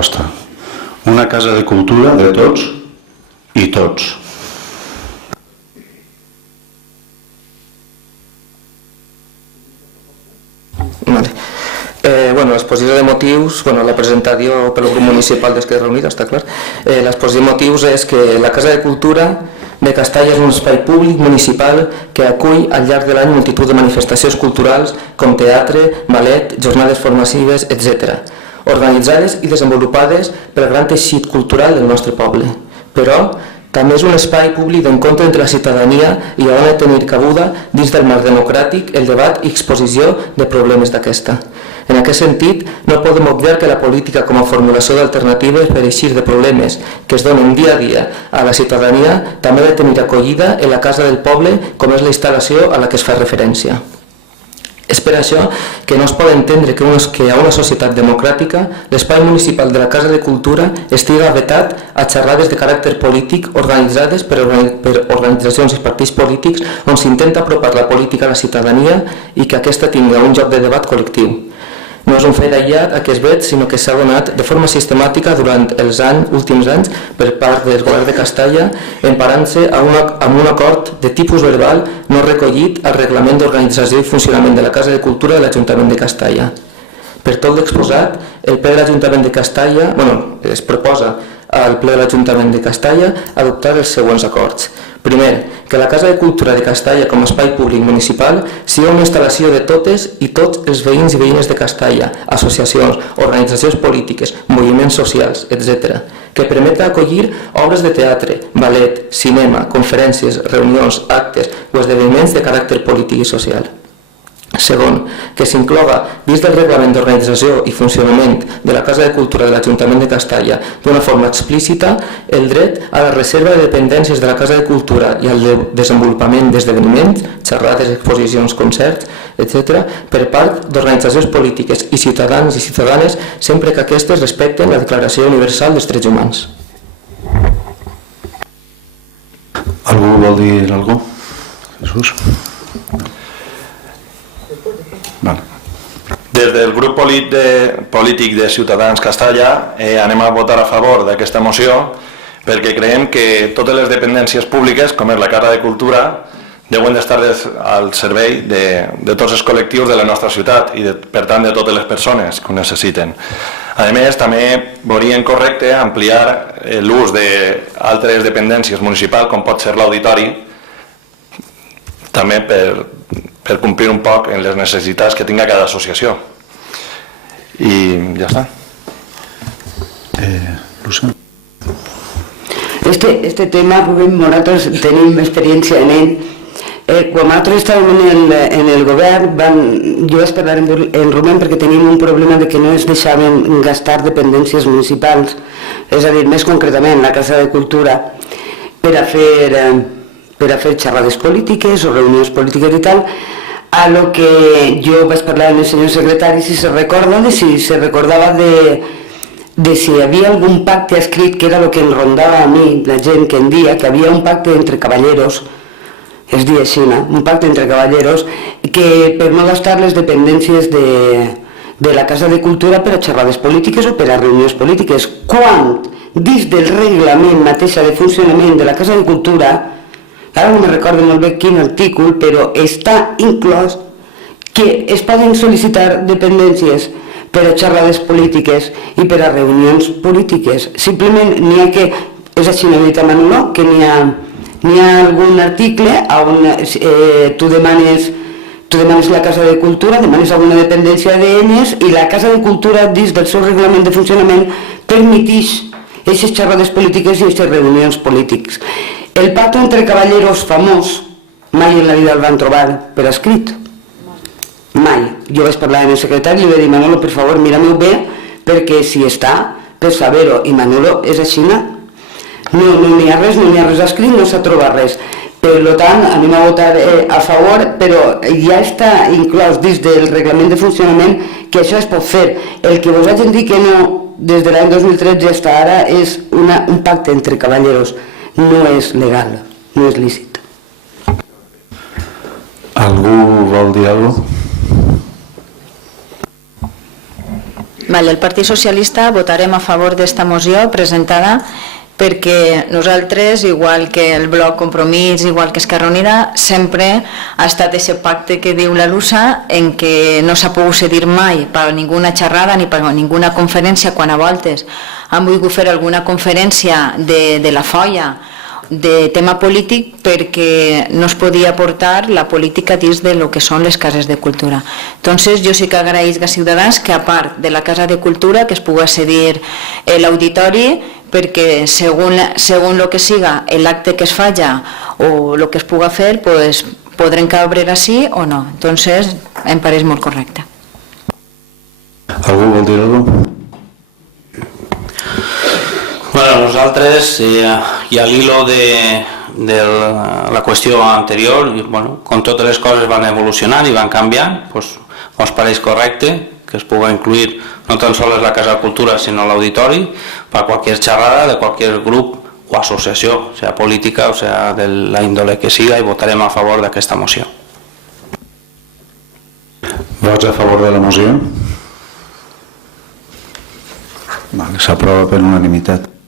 proposta. Una casa de cultura de tots i tots. L'exposició de motius, la presentació pel grup municipal d'Esquerra Unida, està clar. L'exposició de motius és que la Casa de Cultura de Castalla és un espai públic municipal que acull al llarg de l'any multitud de manifestacions culturals com teatre, ballet, jornades formatives, etc., organitzades i desenvolupades pel gran teixit cultural del nostre poble. Però també és un espai públic d'encontre entre la ciutadania i on ha de tenir cabuda dins del marc democràtic el debat i exposició de problemes d'aquesta. En aquest sentit, no podem obviar que la política com a formulació d'alternatives per eixir de problemes que es donen dia a dia a la ciutadania també ha de tenir acollida en la casa del poble com és la instal·lació a la que es fa referència. És per això que no es pot entendre que a una societat democràtica l'espai municipal de la Casa de Cultura estiga vetat a xerrades de caràcter polític organitzades per organitzacions i partits polítics on s'intenta apropar la política a la ciutadania i que aquesta tinga un lloc de debat col·lectiu. No és un fet aïllat a què es veig, sinó que s'ha donat de forma sistemàtica durant els últims anys per part del govern de Castalla, emparant-se amb un acord de tipus verbal no recollit al reglament d'organització i funcionament de la Casa de Cultura de l'Ajuntament de Castalla. Per tot l'exposat, el ple de l'Ajuntament de Castalla, es proposa al ple de l'Ajuntament de Castalla adoptar els següents acords. Primer, que la Casa de Cultura de Castalla com a espai públic municipal sigui una instal·lació de totes i tots els veïns i veïnes de Castalla, associacions, organitzacions polítiques, moviments socials, etc., que permeta acollir obres de teatre, ballet, cinema, conferències, reunions, actes o esdeveniments de caràcter polític i social. Segon, que s'incloga dins del reglament d'organització i funcionament de la Casa de Cultura de l'Ajuntament de Castalla d'una forma explícita el dret a la reserva de dependències de la Casa de Cultura i al desenvolupament d'esdeveniments, xerrades, exposicions, concerts, etc., per part d'organitzacions polítiques i ciutadans i ciutadanes sempre que aquestes respecten la Declaració Universal dels Drets Humans. Algú vol dir alguna cosa? Jesús? Des del grup polític de Ciutadans Castalla anem a votar a favor d'aquesta moció perquè creiem que totes les dependències públiques, com és la Casa de Cultura, deuen d'estar al servei de tots els col·lectius de la nostra ciutat i, per tant, de totes les persones que ho necessiten. A més, també veuríem correcte ampliar l'ús d'altres dependències municipals, com pot ser l'auditori, també per complir un poc en les necessitats que tinga cada associació. I ja està. Luciano. Este tema, Rubén, nosaltres tenim experiència en ell. Quan nosaltres estàvem en el govern, jo vaig parlar amb Rubén perquè teníem un problema de que no es deixaven gastar dependències municipals, és a dir, més concretament la Casa de Cultura, per a fer xerrades polítiques o reunions polítiques i tal, a lo que jo vaig parlar amb el senyor secretari si se recordava de si hi havia algun pacte escrit, que era el que em rondava a mi, la gent que em dia, que havia un pacte entre caballeros, es diu així, un pacte entre caballeros, que per no gastar les dependències de la Casa de Cultura per a xerrades polítiques o per a reunions polítiques, quan dins del reglament mateixa de funcionament de la Casa de Cultura, ara no me recordo molt bé quin artícul, però està inclòs que es poden sol·licitar dependències per a xerrades polítiques i per a reunions polítiques. Simplement n'hi ha que, és així, n'ha dit a Manolo, que n'hi ha algun article on tu demanes la Casa de Cultura, demanes alguna dependència d'elles i la Casa de Cultura dins del seu reglament de funcionament permetix aquestes xerrades polítiques i aquestes reunions polítiques. El pacte entre caballeros famós mai en la vida el van trobar per escrit. Mai. Jo vaig parlar amb el secretari i li vaig dir, Manolo, per favor, mira-m'ho bé, perquè si està, per saber-ho. I Manolo, és així, no n'hi ha res escrit, no s'ha trobat res. Per tant, anem a votar a favor, però ja està inclòs dins del reglament de funcionament que això es pot fer. El que vos hagin dit que no, des de l'any 2013 fins ara, és un pacte entre caballeros. No és legal, no és lícit. Algú vol dir alguna cosa? Vale, el Partit Socialista votarem a favor d'esta moció presentada perquè nosaltres, igual que el Bloc Compromís, igual que Esquerra Unida, sempre ha estat aquest pacte que diu la Lusa en què no s'ha pogut cedir mai per ninguna xerrada ni per ninguna conferència, quan a voltes han volgut fer alguna conferència de la folla de tema polític perquè no es podia portar la política dins de lo que són les cases de cultura. Entonces jo sí que agraïsc a Ciutadans que a part de la casa de cultura que es pugui cedir l'auditori perquè segons el que siga l'acte que es falla o el que es pugui fer pues, podrem cabre així o no. Entonces em pareix molt correcte. Algú vol dir alguna cosa? Bueno, nosaltres, i a l'hilo de la qüestió anterior, bueno, com totes les coses van evolucionant i van canviant, doncs ens pareix correcte que es pugui incluir no tan sols la Casa de Cultura, sinó l'auditori, per qualsevol xerrada de qualsevol grup o associació, sea política o sea de la índole que siga, i votarem a favor d'aquesta moció. Vots a favor de la moció? S'aprova per unanimitat.